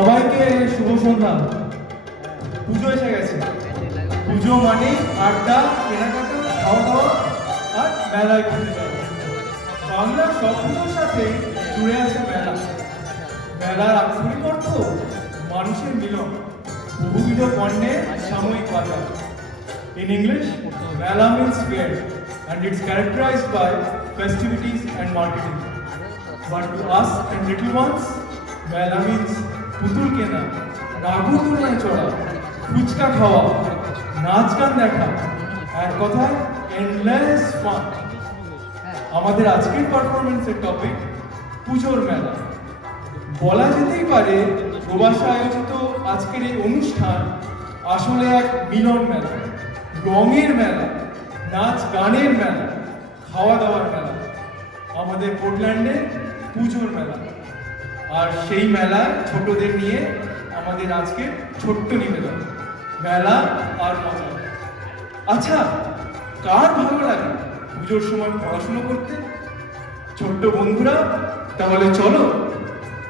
সবাইকে শুভ সন্ধ্যা। পুজো এসে গেছে। পুজো মানে আড্ডা, কেনাকাটা, খাওয়া দাওয়া আর মেলায় ঘুরতে যাওয়া। বাংলার সব পুজোর সাথে জুড়ে আছে মেলা। মেলার আক্ষরিক অর্থ মানুষের মিলন, বহুবিধ পণ্যের সাময়িক বাজার। In English, Mela means fair and it's characterized by festivities and marketing. But to us and little ones, Mela means পুতুল কেনা, নাগরদোলনায় চড়া, ফুচকা খাওয়া, নাচ গান দেখা, এক কথায় endless fun. আমাদের আজকের পারফরমেন্সের টপিক পুজোর মেলা। বলা যেতেই পারে প্রবাসে আয়োজিত আজকের এই অনুষ্ঠান আসলে এক মিলন মেলা, রঙের মেলা, নাচ গানের মেলা, খাওয়া দাওয়ার মেলা, আমাদের পোর্টল্যান্ডে পুজোর মেলা। আর সেই মেলায় ছোটদের নিয়ে আমাদের আজকে ছোট্ট নিবেদন, মেলা আর মজা। আচ্ছা, কার ভালো লাগে পুজোর সময় পড়াশুনো করতে? ছোট্ট বন্ধুরা, তাহলে চলো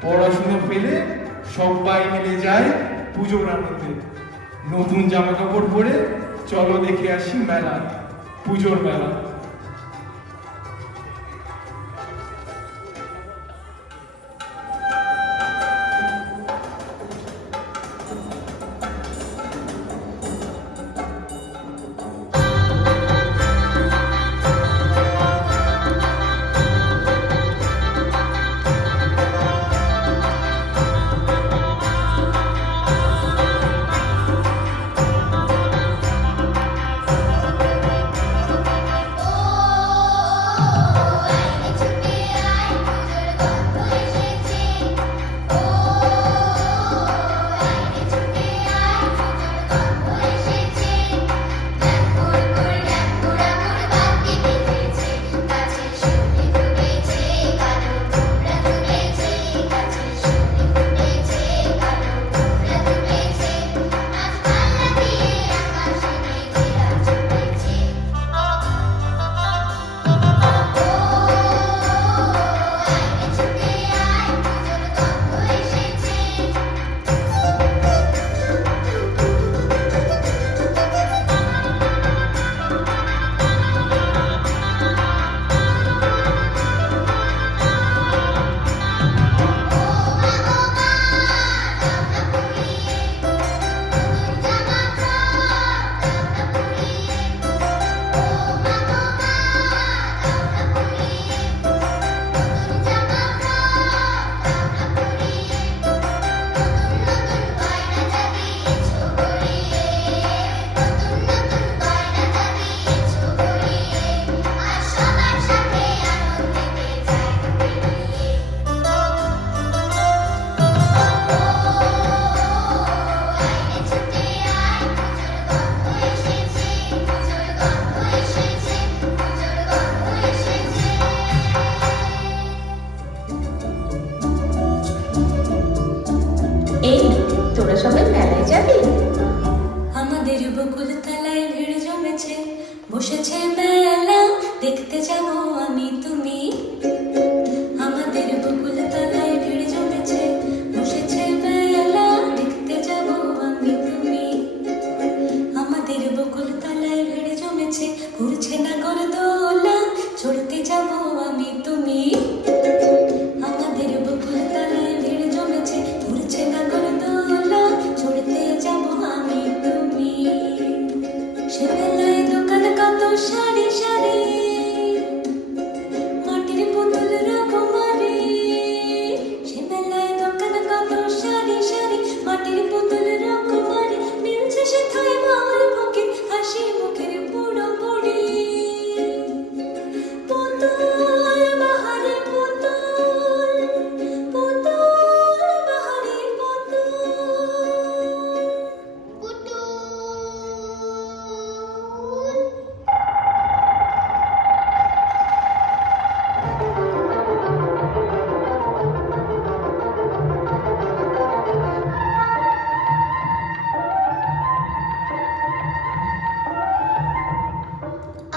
পড়াশুনো ফেলে সবাই মিলে যায় পুজোর আনন্দে। নতুন জামা কাপড় পরে চলো দেখে আসি মেলা, পুজোর মেলা। এই তোরা সবাই মেলায় যাবি? আমাদের বকুল তলায় ভিড় জমেছে, বসেছে মেলা দেখতে যাব আমি তুমি। আমাদের বকুল তলায় ভিড় জমেছে, বসেছে মেলা দেখতে যাব আমি তুমি। আমাদের বকুল তলায় ভিড় জমেছে, ঘুরছে নাগরদোলা চড়তে যাব আমি তুমি। আমাদের বকুল তলায় ভিড় জমেছে, ঘুরছে নাগরদোলা চড়তে যাব আমি তুমি। সে মেলায় দোকান কত সারি সারি, মাটির পুতুল রকমারি। সে মেলায় দোকান কত সারি সারি, মাটির পুতুল রকমারি। মিলছে সে থাই মাউল ফকির, হাসি মুখের বুড়ো বুড়ি। পুতুল বাহারি পুতুল, পুতুল বাহারি পুতুল।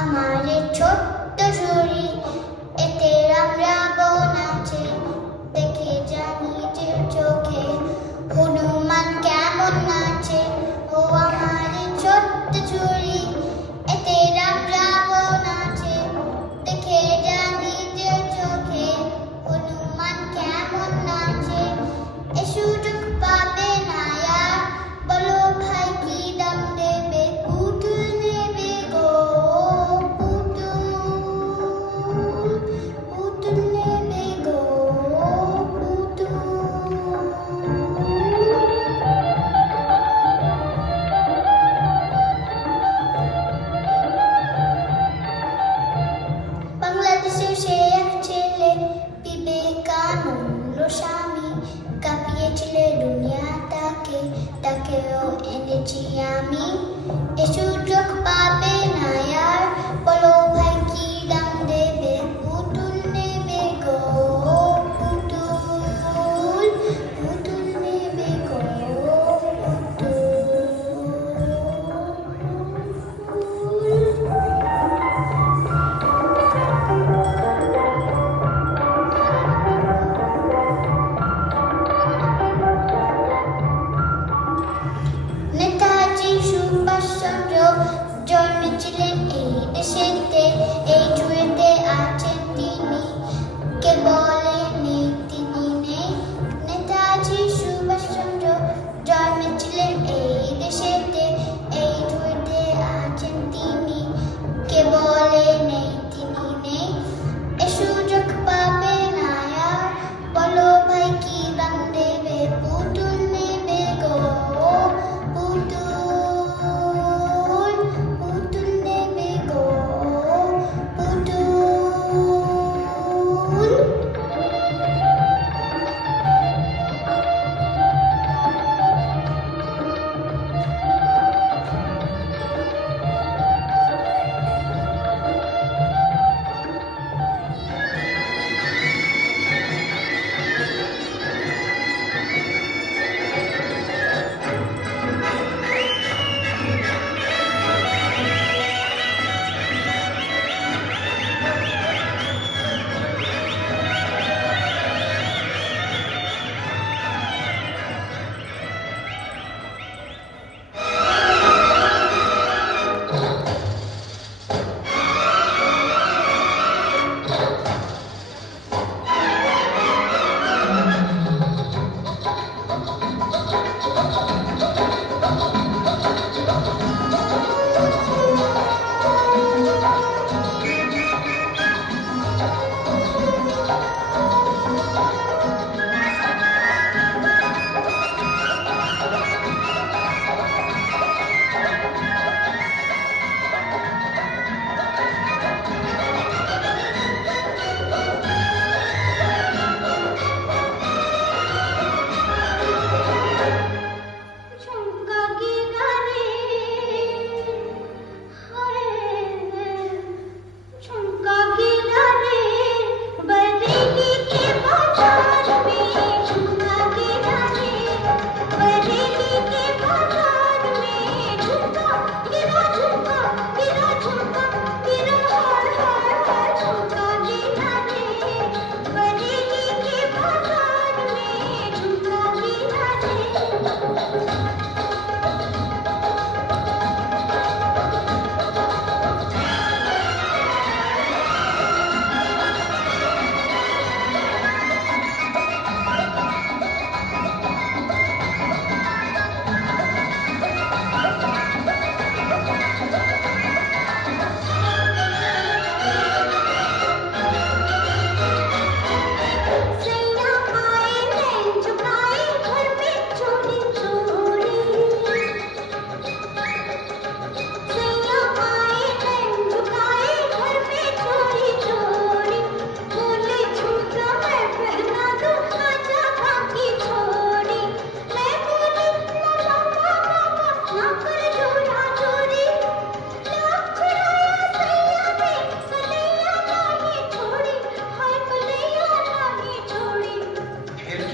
আমার ছোট্ট ঝুড়ি, এতে রাম রাবণ আছে, দেখে জানি যে চোখে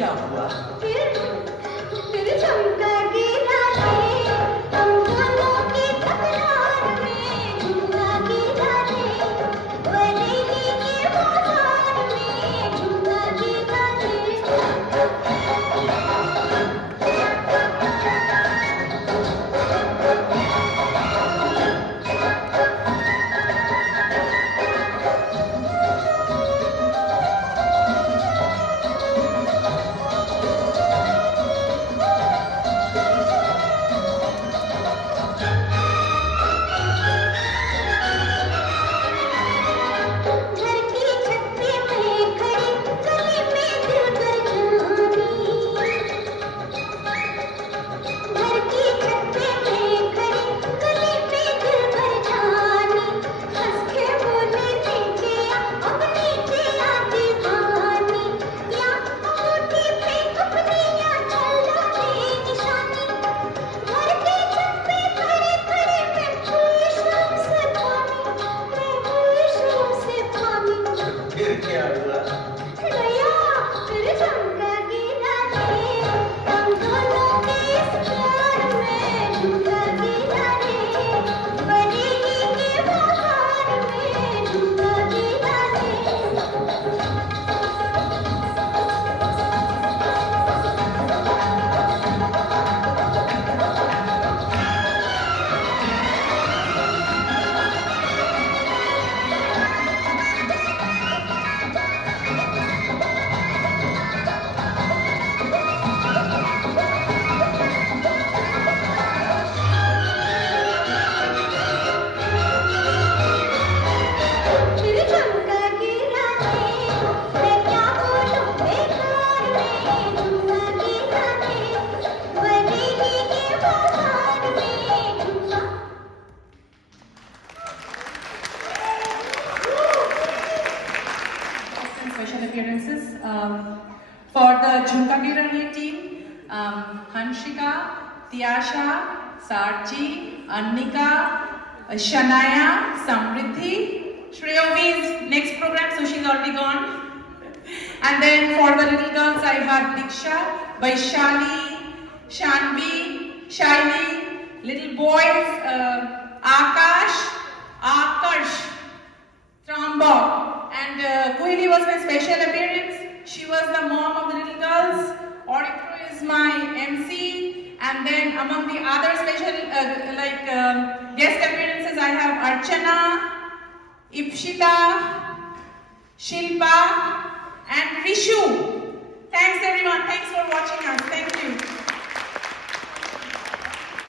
क्या हुआ? फिर चमका गिरा रे हम दोनों की तकरार में झुमका गिरा रे बरेली के बाजार में झुमका गिरा रे घर की छत पे मैं खड़ी गली में दिल कर जानी घर की छत पे मैं खड़ी गली में दिल कर जानी हंस के बोले नीचे अब नीचे आ दीवानी या अंगूठी पे अपनी या चला दे निशानी घर की छत पे खड़े खड़े मैं हुई शाम से थामी फिर क्या हुआ? गया फिर चमका गिरा रे हम दोनों के इस प्यार में झुमका गिरा रे बरेली के बाजार में झुमका गिरा रे फिर चमका गिरा रे मैं क्या बोलूं बेकार में झुमका गिरा रे बरेली के बाजार में झुमका And special appearances for the Jhumka Girani team, Hanshika, Tiasha, Sarji, Annika, Shanaya, Samriddhi. Shreyovi's next program, so she's already gone. And then for the little girls, I have Diksha, Vaishali, Shanvi, Shaili. Little boys, Akash, Akarsh, Trambok. And Kuhili was my special appearance. She was the mom of the little girls. Oripro is my MC. And then among the other special guest appearances, I have Archana, Ipshita, Shilpa, and Vishu.